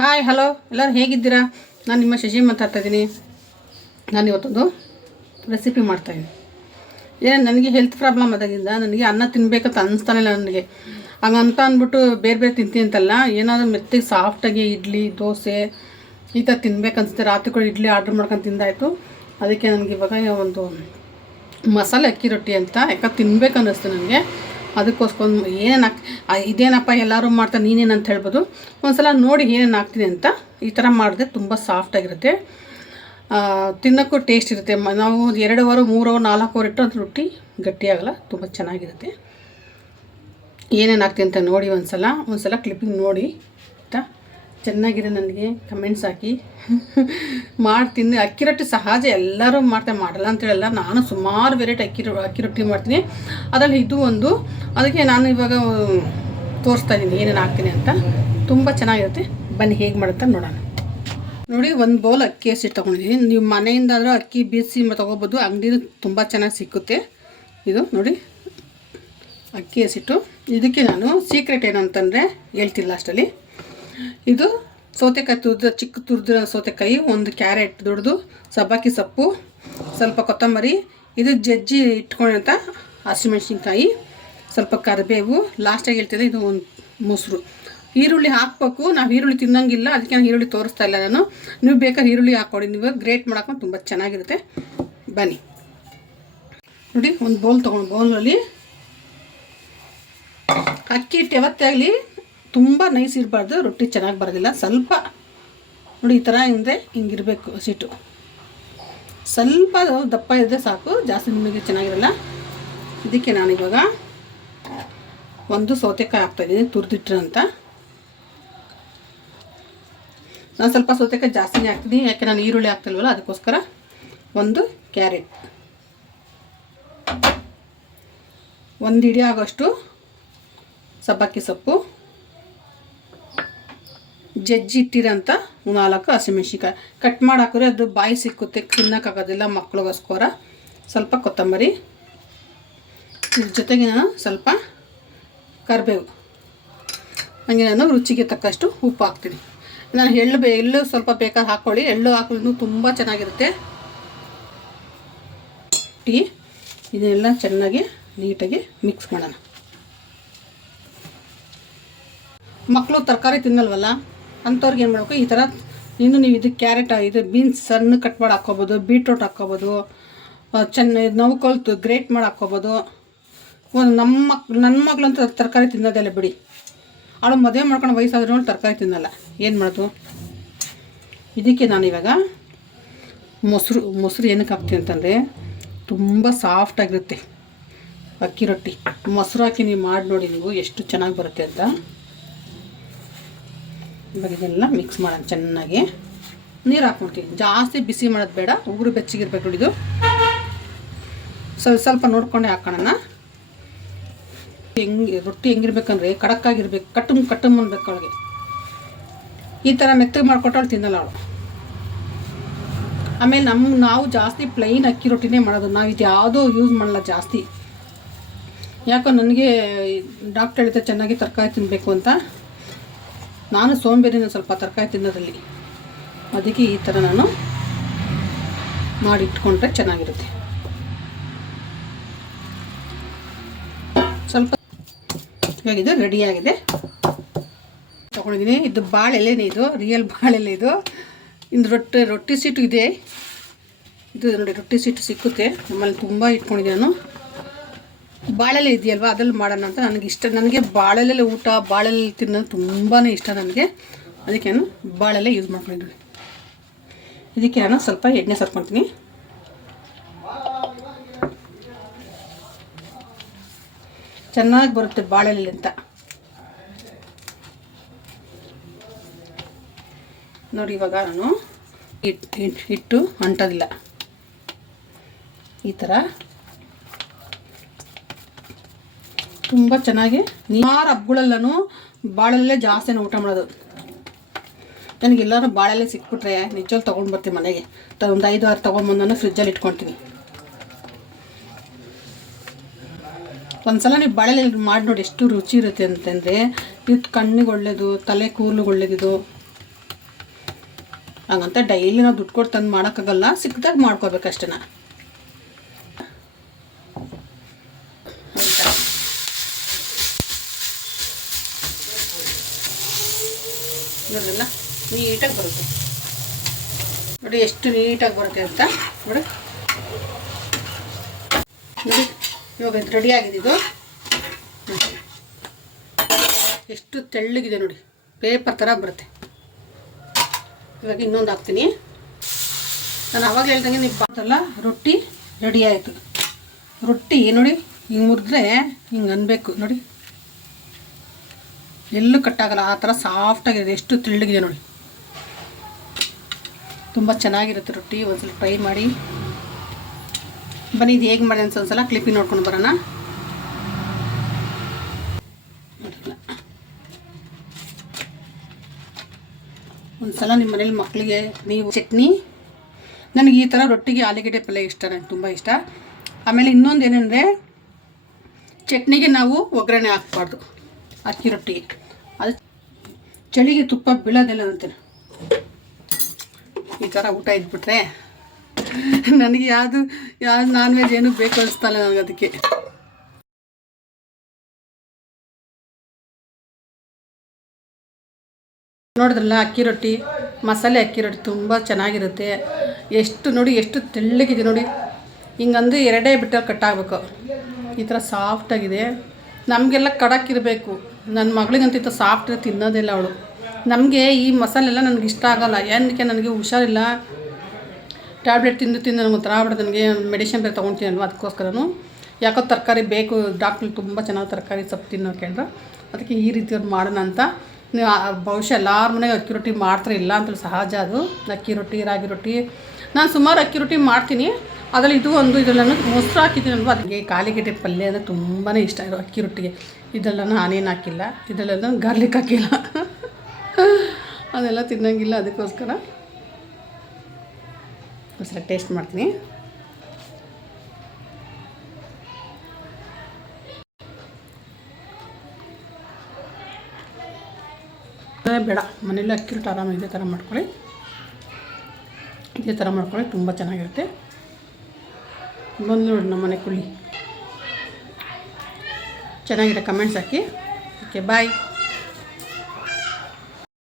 Hi hello ಎಲ್ಲರೂ ಹೇಗಿದ್ದೀರಾ? ನಾನು ನಿಮ್ಮ ಶಶಿ ಮಾತಾಡ್ತಾ ಇದ್ದೀನಿ. ನಾನು ಇವತ್ತೊಂದು ರೆಸಿಪಿ ಮಾಡ್ತಾಯಿದ್ದೀನಿ ಏನು, ನನಗೆ ಹೆಲ್ತ್ ಪ್ರಾಬ್ಲಮ್ ಆದಾಗಿಂದ ನನಗೆ ಅನ್ನ ತಿನ್ಬೇಕಂತ ಅನ್ನಿಸ್ತಾನೆ ಇಲ್ಲ ನನಗೆ. ಹಂಗಂತ ಅಂದ್ಬಿಟ್ಟು ಬೇರೆ ಬೇರೆ ತಿಂತೀನಿ ಅಂತಲ್ಲ, ಏನಾದರೂ ಮೆತ್ತಿಗೆ ಸಾಫ್ಟಾಗಿ ಇಡ್ಲಿ, ದೋಸೆ, ಈ ಥರ ತಿನ್ಬೇಕನ್ಸುತ್ತೆ ರಾತ್ರಿ ಕೂಡ ಇಡ್ಲಿ ಆರ್ಡ್ರ್ ಮಾಡ್ಕೊಂಡು ತಿಂದಾಯಿತು. ಅದಕ್ಕೆ ನನಗೆ ಇವಾಗ ಒಂದು ಮಸಾಲೆ ಅಕ್ಕಿ ರೊಟ್ಟಿ ಅಂತ ಯಾಕೆ ತಿನ್ಬೇಕು ಅನ್ನಿಸ್ತು ನನಗೆ. ಅದಕ್ಕೋಸ್ಕರ ಏನೇನು ಇದೇನಪ್ಪ ಎಲ್ಲರೂ ಮಾಡ್ತಾರೆ ನೀನೇನು ಅಂತ ಹೇಳ್ಬೋದು. ಒಂದ್ಸಲ ನೋಡಿ ಏನೇನು ಹಾಕ್ತೀನಿ ಅಂತ. ಈ ಥರ ಮಾಡಿದ್ರೆ ತುಂಬ ಸಾಫ್ಟಾಗಿರುತ್ತೆ ತಿನ್ನೋಕ್ಕೂ ಟೇಸ್ಟ್ ಇರುತ್ತೆ. ನಾವು ಎರಡು ವಾರ ಮೂರು ಅವರ್ ನಾಲ್ಕು ಅವರ್ ಇಟ್ಟು ಅದು ರೊಟ್ಟಿ ಗಟ್ಟಿಯಾಗಲ್ಲ, ತುಂಬ ಚೆನ್ನಾಗಿರುತ್ತೆ. ಏನೇನು ಹಾಕ್ತೀನಿ ಅಂತ ನೋಡಿ ಒಂದ್ಸಲ. ಒಂದ್ಸಲ ಕ್ಲಿಪ್ಪಿಂಗ್ ನೋಡಿ, ಆಯಿತಾ? ಚೆನ್ನಾಗಿದೆ ನನಗೆ ಕಮೆಂಟ್ಸ್ ಹಾಕಿ. ಮಾಡ್ತೀನಿ, ಅಕ್ಕಿ ರೊಟ್ಟಿ ಸಹಜ ಎಲ್ಲರೂ ಮಾಡ್ತಾರೆ, ಮಾಡಲ್ಲ ಅಂತ ಹೇಳಲ್ಲ. ನಾನು ಸುಮಾರು ವೆರೈಟಿ ಅಕ್ಕಿ ಅಕ್ಕಿ ರೊಟ್ಟಿ ಮಾಡ್ತೀನಿ. ಅದರಲ್ಲಿ ಇದು ಒಂದು. ಅದಕ್ಕೆ ನಾನು ಇವಾಗ, ತೋರಿಸ್ತಾ ಇದ್ದೀನಿ, ಏನೇನು ಹಾಕ್ತೀನಿ ಅಂತ. ತುಂಬ ಚೆನ್ನಾಗಿರುತ್ತೆ. ಬನ್ನಿ, ಹೇಗೆ ಮಾಡುತ್ತೆ ನೋಡೋಣ. ನೋಡಿ, ಒಂದು ಬೌಲ್ ಅಕ್ಕಿ ಹಸಿ ತೊಗೊಂಡಿದ್ದೀನಿ. ನೀವು ಮನೆಯಿಂದಾದರೂ ಅಕ್ಕಿ ಬೀಸಿ ತೊಗೋಬೋದು. ಅಂಗಡಿನೂ ತುಂಬ ಚೆನ್ನಾಗಿ ಸಿಕ್ಕುತ್ತೆ. ಇದು ನೋಡಿ, ಅಕ್ಕಿ ಹಸಿಟ್ಟು. ಇದಕ್ಕೆ ನಾನು ಸೀಕ್ರೆಟ್ ಏನು ಅಂತಂದರೆ ಹೇಳ್ತಿಲ್ಲ ಅಷ್ಟರಲ್ಲಿ ಇದು ಸೌತೆಕಾಯಿ ತುರಿದ, ಚಿಕ್ಕ ತುರಿದಿರೋ ಸೌತೆಕಾಯಿ, ಒಂದು ಕ್ಯಾರೆಟ್ ದೊಡ್ಡದು, ಸಬ್ಬಕ್ಕಿ ಸೊಪ್ಪು, ಸ್ವಲ್ಪ ಕೊತ್ತಂಬರಿ, ಇದು ಜಜ್ಜಿ ಇಟ್ಕೊಂಡಂಥ ಹಸಿಮೆಣ್ಸಿನ್ಕಾಯಿ, ಸ್ವಲ್ಪ ಕರಿಬೇವು ಲಾಸ್ಟಾಗಿ ಹೇಳ್ತಿದ್ದೆ ಇದು ಒಂದು ಮೊಸರು. ಈರುಳ್ಳಿ ಹಾಕ್ಬೇಕು, ನಾವು ಈರುಳ್ಳಿ ತಿನ್ನಂಗಿಲ್ಲ, ಅದಕ್ಕೆ ನಾನು ಈರುಳ್ಳಿ ತೋರಿಸ್ತಾ ಇಲ್ಲ ನಾನು. ನೀವು ಬೇಕಾದ್ರೆ ಈರುಳ್ಳಿ ಹಾಕ್ಕೊಡಿ ನೀವು ಗ್ರೇಟ್ ಮಾಡೋಕೆ ತುಂಬ ಚೆನ್ನಾಗಿರುತ್ತೆ. ಬನ್ನಿ. ನೋಡಿ, ಒಂದು ಬೌಲ್ ತೊಗೊಂಡು ಬೌಲಲ್ಲಿ ಅಕ್ಕಿ ಹಿಟ್ಟು ಯಾವತ್ತೇ ಆಗಲಿ ತುಂಬ ನೈಸ್ ಇರಬಾರ್ದು, ರೊಟ್ಟಿ ಚೆನ್ನಾಗಿ ಬರೋದಿಲ್ಲ. ಸ್ವಲ್ಪ ನೋಡಿ ಈ ಥರ ಹಿಂದೆ ಹಿಂಗಿರಬೇಕು ಸೀಟು ಸ್ವಲ್ಪ ದಪ್ಪ ಇದ್ದರೆ ಸಾಕು, ಜಾಸ್ತಿ ನಿಮಗೆ ಚೆನ್ನಾಗಿರಲ್ಲ. ಇದಕ್ಕೆ ನಾನಿವಾಗ ಒಂದು ಸೌತೆಕಾಯಿ ಹಾಕ್ತಾಯಿದ್ದೀನಿ ತುರಿದಿಟ್ಟರಂತ ನಾನು ಸ್ವಲ್ಪ ಸೌತೆಕಾಯಿ ಜಾಸ್ತಿನೇ ಹಾಕ್ತೀನಿ, ಯಾಕೆ ನಾನು ಈರುಳ್ಳಿ ಹಾಕ್ತಿಲ್ವಲ್ಲ, ಅದಕ್ಕೋಸ್ಕರ ಒಂದು ಕ್ಯಾರೆಟ್. ಒಂದು ಇಡಿ ಆಗೋಷ್ಟು ಸಬ್ಬಕ್ಕಿ ಸೊಪ್ಪು. ಜಜ್ಜಿ ಇಟ್ಟಿರೋಂಥ ನಾಲ್ಕು ಹಸಿಮೆಣ್ಸಿನ್ಕಾಯಿ. ಕಟ್ ಮಾಡಿ ಹಾಕಿದ್ರೆ ಅದು ಬಾಯಿ ಸಿಕ್ಕುತ್ತೆ, ತಿನ್ನೋಕ್ಕಾಗೋದಿಲ್ಲ ಮಕ್ಳಿಗೋಸ್ಕರ. ಸ್ವಲ್ಪ ಕೊತ್ತಂಬರಿ. ಇದ್ರ ಜೊತೆಗೆ ನಾನು ಸ್ವಲ್ಪ ಕರಿಬೇವು. ಹಾಗೆ ನಾನು ರುಚಿಗೆ ತಕ್ಕಷ್ಟು ಉಪ್ಪು ಹಾಕ್ತೀನಿ. ನಾನು ಎಳ್ಳು ಬೇ, ಎಳ್ಳು ಸ್ವಲ್ಪ ಬೇಕಾದ್ರೆ ಹಾಕ್ಕೊಳ್ಳಿ ಎಳ್ಳು ಹಾಕಿದ್ರು ತುಂಬ ಚೆನ್ನಾಗಿರುತ್ತೆ. ಟೀ ಇದನ್ನೆಲ್ಲ ಚೆನ್ನಾಗಿ ನೀಟಾಗಿ ಮಿಕ್ಸ್ ಮಾಡೋಣ. ಮಕ್ಕಳು ತರಕಾರಿ ತಿನ್ನಲ್ವಲ್ಲ? ಅಂಥವ್ರಿಗೆ ಏನು ಮಾಡಬೇಕು? ಈ ಥರ ಇನ್ನು ನೀವು ಇದು ಕ್ಯಾರೆಟ್, ಇದು ಬೀನ್ಸ್ ಸಣ್ಣ ಕಟ್ ಮಾಡಿ ಹಾಕ್ಕೋಬೋದು, ಬೀಟ್ರೋಟ್ ಹಾಕ್ಕೋಬೋದು ಚೆನ್ನ ನಾವು ಕಲ್ತು ಗ್ರೇಟ್ ಮಾಡಿ ಹಾಕ್ಕೋಬೋದು. ಒಂದು ನಮ್ಮ ನನ್ನ ಮಗಳಂತೂ ತರಕಾರಿ ತಿನ್ನೋದೆಲ್ಲ ಬಿಡಿ. ಅವಳು ಮದುವೆ ಮಾಡ್ಕೊಂಡು ವಯಸ್ಸಾದ್ರೂ ತರಕಾರಿ ತಿನ್ನಲ್ಲ. ಏನು ಮಾಡೋದು? ಇದಕ್ಕೆ ನಾನು ಇವಾಗ ಮೊಸರು ಮೊಸರು ಏನಕ್ಕೆ ಹಾಕ್ತೀನಿ ಅಂತಂದರೆ ತುಂಬ ಸಾಫ್ಟಾಗಿರುತ್ತೆ ಅಕ್ಕಿ ರೊಟ್ಟಿ. ಮೊಸರು ಹಾಕಿ ನೀವು ಮಾಡಿ ನೋಡಿ ನೀವು ಎಷ್ಟು ಚೆನ್ನಾಗಿ ಬರುತ್ತೆ ಅಂತ. ಇವಾಗ ಇದೆಲ್ಲ ಮಿಕ್ಸ್ ಮಾಡೋಣ ಚೆನ್ನಾಗಿ. ನೀರು ಹಾಕ್ಬಿಡ್ತೀನಿ. ಜಾಸ್ತಿ ಬಿಸಿ ಮಾಡೋದು ಬೇಡ, ಉಗುರು ಬೆಚ್ಚಗಿರ್ಬೇಕು ನೋಡಿ ಇದು. ಸ್ವಲ್ಪ ಸ್ವಲ್ಪ ನೋಡ್ಕೊಂಡೆ ಹಾಕೋಣ ಹೆಂಗೆ, ರೊಟ್ಟಿ ಹೆಂಗಿರ್ಬೇಕಂದ್ರೆ ಕಡಕ್ಕಾಗಿರ್ಬೇಕು ಕಟ್ಟುಮ್ ಕಟ್ಟುಮ್ ಅನ್ಬೇಕು ಅವಳಿಗೆ. ಈ ಥರ ಮೆತ್ತಗೆ ಮಾಡ್ಕೊಟ್ಟವಳು ತಿನ್ನಲ್ಲ ಅವಳು. ಆಮೇಲೆ ನಮ್ಮ ನಾವು ಜಾಸ್ತಿ ಪ್ಲೈನ್ ಅಕ್ಕಿ ರೊಟ್ಟಿನೇ ಮಾಡೋದು. ನಾವು ಇದು ಯಾವುದೂ ಯೂಸ್ ಮಾಡಲ್ಲ ಜಾಸ್ತಿ. ಯಾಕೋ ನನಗೆ ಡಾಕ್ಟರ್ ಹೇಳಿದ್ರೆ ಚೆನ್ನಾಗಿ ತರಕಾರಿ ತಿನ್ನಬೇಕು ಅಂತ. ನಾನು ಸೋಂಬೇರಿನ ಸ್ವಲ್ಪ ತರಕಾರಿ ತಿನ್ನೋದ್ರಲ್ಲಿ. ಅದಕ್ಕೆ ಈ ಥರ ನಾನು ಮಾಡಿಟ್ಕೊಂಡ್ರೆ ಚೆನ್ನಾಗಿರುತ್ತೆ. ಸ್ವಲ್ಪ ಇದು ರೆಡಿಯಾಗಿದೆ ತೊಗೊಂಡಿದ್ದೀನಿ. ಇದು ಬಾಳೆಲೆನೇ ಇದು ರಿಯಲ್ ಬಾಳೆಲೆ ಇದು. ಇನ್ನು ರೊಟ್ಟಿ ರೊಟ್ಟಿ ಸೀಟು ಇದೆ. ಇದು ನೋಡಿ, ರೊಟ್ಟಿ ಸೀಟು ಸಿಕ್ಕುತ್ತೆ. ನಮ್ಮಲ್ಲಿ ತುಂಬ ಇಟ್ಕೊಂಡಿದ್ದೆ ನಾನು. ಬಾಳೆಲೆ ಇದೆಯಲ್ವಾ? ಅದ್ರಲ್ಲಿ ಮಾಡೋಣ ಅಂತ ನನಗೆ ಇಷ್ಟ. ನನಗೆ ಬಾಳೆಲೆ ಊಟ ಬಾಳೆಲೆ ತಿನ್ನೋದು ತುಂಬಾ ಇಷ್ಟ ನನಗೆ. ಅದಕ್ಕೆ ನಾನು ಬಾಳೆಲೆ ಯೂಸ್ ಮಾಡ್ಕೊಂಡಿದ್ದೀನಿ. ಇದಕ್ಕೆ ನಾನು ಸ್ವಲ್ಪ ಎಣ್ಣೆ ಸರ್ಕೊತೀನಿ. ಚೆನ್ನಾಗಿ ಬರುತ್ತೆ ಬಾಳೆಲೆ ಅಂತ. ನೋಡಿ ಇವಾಗ ನಾನು ಹಿಟ್ಟು ಹಿಟ್ಟು ಅಂಟೋದಿಲ್ಲ. ಈ ಥರ ತುಂಬ ಚೆನ್ನಾಗಿ ನೀರು ಹಬ್ಬಗಳಲ್ಲೂ ಬಾಳಲ್ಲೇ ಜಾಸ್ತಿ ಊಟ ಮಾಡೋದು. ನನಗೆ ಎಲ್ಲರೂ ಬಾಳೆಲೆ ಸಿಕ್ಬಿಟ್ರೆ ನಿಜವಾಗಿ ತೊಗೊಂಡು ಬರ್ತೀನಿ ಮನೆಗೆ. ಒಂದು ಐದು ಆರು ತೊಗೊಂಬಂದು ನಾನು ಫ್ರಿಜ್ಜಲ್ಲಿ ಇಟ್ಕೊತೀನಿ. ಒಂದ್ಸಲ ನೀವು ಬಾಳೆಲೆ ಮಾಡಿ ನೋಡಿ ಎಷ್ಟು ರುಚಿ ಇರುತ್ತೆ ಅಂತಂದರೆ ಇದು ಕಣ್ಣಿಗೆ ಒಳ್ಳೇದು, ತಲೆ ಕೂರ್ಲಿಗೆ ಒಳ್ಳೇದಿದು ಹಂಗಂತ ಡೈಲಿ ನಾವು ದುಡ್ಡು ಕೊಟ್ಟು ತಂದು ಮಾಡೋಕ್ಕಾಗಲ್ಲ ಸಿಕ್ಕಿದಾಗ ಮಾಡ್ಕೋಬೇಕಷ್ಟೇ ಆಯ್ತಾ ನೋಡಿರಲ್ಲ ನೀಟಾಗಿ ಬರುತ್ತೆ. ನೋಡಿ ಎಷ್ಟು ನೀಟಾಗಿ ಬರುತ್ತೆ ಅಂತ. ನೋಡಿ. ನೋಡಿ, ಇವಾಗ ಇದು ರೆಡಿ ಆಗಿದೆ ಇದು. ನೋಡಿ. ಎಷ್ಟು ತೆಳ್ಳಗಿದೆ ನೋಡಿ. ಪೇಪರ್ ಥರ ಬರುತ್ತೆ. ಇವಾಗ ಇನ್ನೊಂದು ಹಾಕ್ತೀನಿ. ನಾನು ಅವಾಗ ಹೇಳ್ದಂಗೆ ನೀವು ಬಾತಲ್ಲ, ರೊಟ್ಟಿ ರೆಡಿ ಆಯಿತು. ರೊಟ್ಟಿ ನೋಡಿ, ಹಿಂಗೆ ಮುರಿದ್ರೆ ಹಿಂಗೆ ಅನ್ಬೇಕು. ನೋಡಿ. ಎಲ್ಲೂ ಕಟ್ಟಾಗಲ್ಲ ಆ ಥರ ಸಾಫ್ಟಾಗಿದೆ ಎಷ್ಟು ತೆಳ್ಳಗಿದೆ ನೋಡಿ. ತುಂಬ ಚೆನ್ನಾಗಿರುತ್ತೆ ರೊಟ್ಟಿ. ಒಂದ್ಸಲ ಟ್ರೈ ಮಾಡಿ. ಬನ್ನಿ, ಇದು ಹೇಗೆ ಮಾಡಿ ಅಂತ ಒಂದ್ಸಲ ಕ್ಲಿಪ್ಪಿ ನೋಡ್ಕೊಂಡು ಬರೋಣ. ಒಂದ್ಸಲ ನಿಮ್ಮ ಮನೇಲಿ ಮಕ್ಕಳಿಗೆ ನೀವು ಚಟ್ನಿ. ನನಗೆ ಈ ಥರ ರೊಟ್ಟಿಗೆ ಆಲೂಗಡ್ಡೆ ಪಲ್ಯ ಇಷ್ಟ ನನಗೆ ತುಂಬ ಇಷ್ಟ. ಆಮೇಲೆ ಇನ್ನೊಂದು ಏನಂದರೆ, ಚಟ್ನಿಗೆ ನಾವು ಒಗ್ಗರಣೆ ಹಾಕ್ಬಾರ್ದು, ಅಕ್ಕಿ ರೊಟ್ಟಿಗೆ. ಅದು ಚಳಿಗೆ ತುಪ್ಪ ಬೀಳೋದಿಲ್ಲ ಅಂತಾರೆ. ಈ ಥರ ಊಟ ಇದ್ಬಿಟ್ರೆ ನನಗೆ ಯಾವುದು ಯಾವ್ದು ನಾನ್ ವೆಜ್ ಏನು ಬೇಕು ಅನಿಸ್ತಲ್ಲ ನನಗೆ ಅದಕ್ಕೆ. ನೋಡಿದ್ರಲ್ಲ ಅಕ್ಕಿ ರೊಟ್ಟಿ, ಮಸಾಲೆ ಅಕ್ಕಿ ರೊಟ್ಟಿ ತುಂಬ ಚೆನ್ನಾಗಿರುತ್ತೆ. ಎಷ್ಟು ನೋಡಿ, ಎಷ್ಟು ತೆಳ್ಳಗಿದೆ ನೋಡಿ. ಹಿಂಗಂದು ಎರಡೇ ಬಿಟ್ಟಲ್ಲಿ ಕಟ್ಟಾಗಬೇಕು. ಈ ಥರ ಸಾಫ್ಟಾಗಿದೆ ನಮಗೆಲ್ಲ ಕಡಕ್ಕಿರಬೇಕು ನನ್ನ ಮಗಳಿಗಂತ ಈ ಥರ ಸಾಫ್ಟ್ ತಿನ್ನೋದಿಲ್ಲ ಅವಳು. ನಮಗೆ ಈ ಮಸಾಲೆ ಎಲ್ಲ ನನಗೆ ಇಷ್ಟ ಆಗೋಲ್ಲ. ಏನಕ್ಕೆ ನನಗೆ ಹುಷಾರಿಲ್ಲ. ಟ್ಯಾಬ್ಲೆಟ್ ತಿಂದು ತಿಂದು ನನಗೆ ಒಂಥರ ಆಗ್ಬಿಡುತ್ತೆ. ನನಗೆ ಮೆಡಿಷನ್ ಬೇರೆ ತೊಗೊಳ್ತೀನಲ್ವ ಅದಕ್ಕೋಸ್ಕರನು. ಯಾಕೋ ತರಕಾರಿ ಬೇಕು. ಡಾಕ್ಟ್ರು ತುಂಬ ಚೆನ್ನಾಗಿ ತರಕಾರಿ ಸೊಪ್ಪು ತಿನ್ನೋ ಕೇಳಿದ್ರು. ಅದಕ್ಕೆ ಈ ರೀತಿ ಅವ್ರು ಮಾಡೋಣ ಅಂತ. ನೀವು ಬಹುಶಃ ಎಲ್ಲರ ಮನೆಗೆ ಅಕ್ಕಿ ರೊಟ್ಟಿ ಮಾಡ್ತಾರೆ ಇಲ್ಲ ಅಂತ ಸಹಜ ಅದು. ಅಕ್ಕಿ ರೊಟ್ಟಿ, ರಾಗಿ ರೊಟ್ಟಿ. ನಾನು ಸುಮಾರು ಅಕ್ಕಿ ರೊಟ್ಟಿ ಮಾಡ್ತೀನಿ. ಅದರಲ್ಲಿ ಇದು ಒಂದು ಇದರಲ್ಲಿ ಮೊಸರು ಹಾಕಿದ್ದೀನಲ್ವ ಅದಕ್ಕೆ ಕಾಲಿಗೆಡ್ಡೆ ಪಲ್ಯ ಅಂದರೆ ತುಂಬಾ ಇಷ್ಟ ಇರೋ ಅಕ್ಕಿ ರೊಟ್ಟಿಗೆ. ಇದೆಲ್ಲ ನಾನೇನು ಹಾಕಿಲ್ಲ. ಇದರಲ್ಲೆಲ್ಲ ಗಾರ್ಲಿಕ್ ಹಾಕಿಲ್ಲ. ಅದೆಲ್ಲ ತಿನ್ನಂಗಿಲ್ಲ ಅದಕ್ಕೋಸ್ಕರ. ಒಂದ್ಸಲ ಟೇಸ್ಟ್ ಮಾಡ್ತೀನಿ. ಬೇಡ, ಮನೇಲಿ ಅಕ್ಕಿ ರೊಟ್ಟಿ ಆರಾಮ ಇದೇ ಥರ ಮಾಡ್ಕೊಳ್ಳಿ. ಇದೇ ಥರ ಮಾಡ್ಕೊಳ್ಳಿ, ತುಂಬ ಚೆನ್ನಾಗಿರುತ್ತೆ. ಬಂದು ನೋಡಿ ನಮ್ಮ ಮನೆ ಕುಳ್ಳಿ. ಚೆನ್ನಾಗಿದೆ ಕಮೆಂಟ್ಸ್ ಹಾಕಿ. Okay bye